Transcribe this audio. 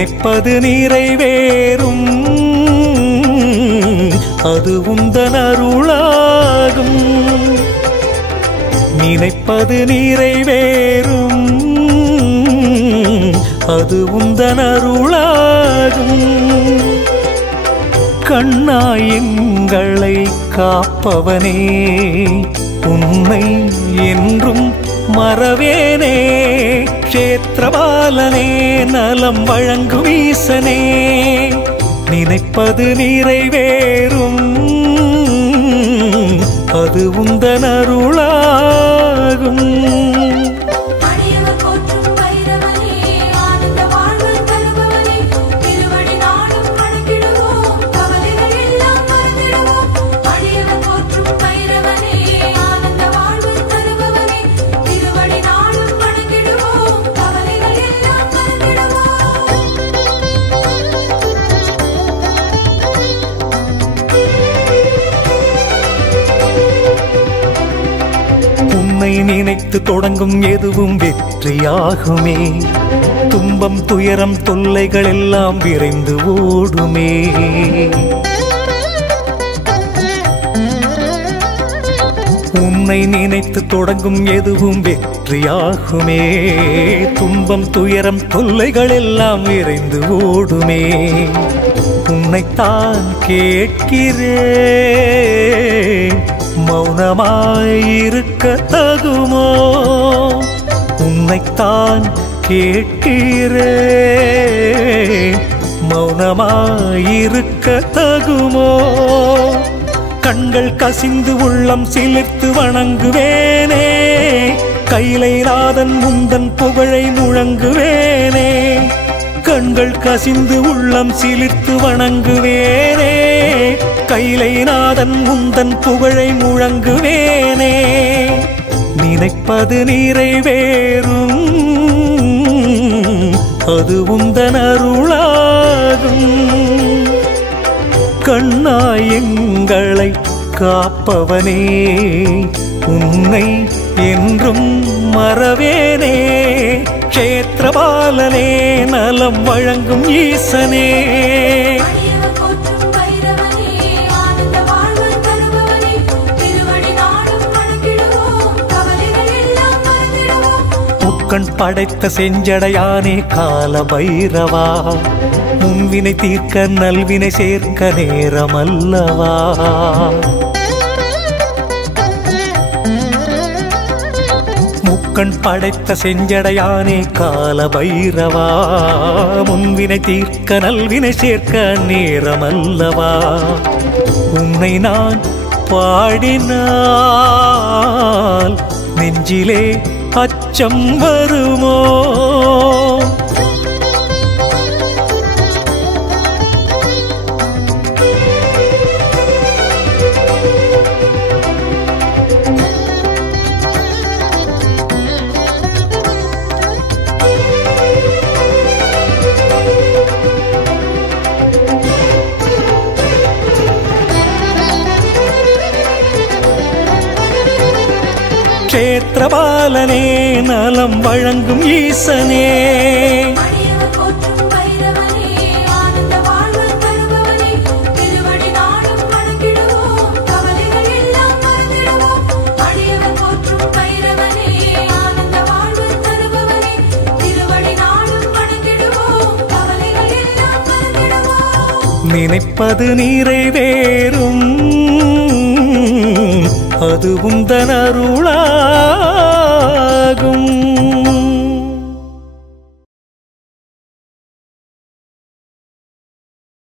நினைப்பது நிறைவேறும் அது உந்தன் அருளாகும் நினைப்பது நிறைவேறும் அது உந்தன் அருளாகும் கண்ணாய் எங்களை காப்பவனே உன்னை என்றும் மறவேனே க்ஷேத்ரபாலனே நலம் வழங்கும் ஈசனே நினைப்பது நிறைவேறும் அது உந்தன் அருளாகும் நினைத்து தொடங்கும் எதுவும் வெற்றியாகுமே துன்பம் துயரம் தொல்லைகள் எல்லாம் விரைந்து ஓடுமே உன்னை நினைத்து தொடங்கும் எதுவும் வெற்றியாகுமே துன்பம் துயரம் தொல்லைகள் எல்லாம் விரைந்து ஓடுமே உன்னைத்தான் கேட்கிறேன் மௌனமாயிருக்க தகுமோ உன்னைத்தான் கேட்கிறேன் மௌனமாயிருக்க தகுமோ கண்கள் கசிந்து உள்ளம் சிலிர்த்து வணங்குவேனே கைலைநாதன் முந்தன் புகழை முழங்குவேனே கண்கள் கசிந்து உள்ளம் சிலிர்த்து வணங்குவேனே கைலைநாதன் முந்தன் புகழை முழங்குவேனே நினைப்பது நிறைவேறும் அது உந்தன் அருளாகும் கண்ணாய் எங்களை காப்பவனே உன்னை என்றும் மறவேனே க்ஷேத்ரபாலனே நலம் வழங்கும் ஈசனே முக்கண் படைத்த செஞ்சடையானே கால பைரவா முன்வினை தீர்க்க நல்வினை சேர்க்க நேரமல்லவா முக்கண் படைத்த செஞ்சடையானே கால பைரவா முன்வினை தீர்க்க நல்வினை சேர்க்க நேரமல்லவா உன்னை நான் பாடினால் நெஞ்சிலே அச்சம் வருமோ க்ஷேத்ரபாலனே நலம் வழங்கும் ஈசனே நினைப்பது நிறைவேறும் அது உந்தன் அருளாகும்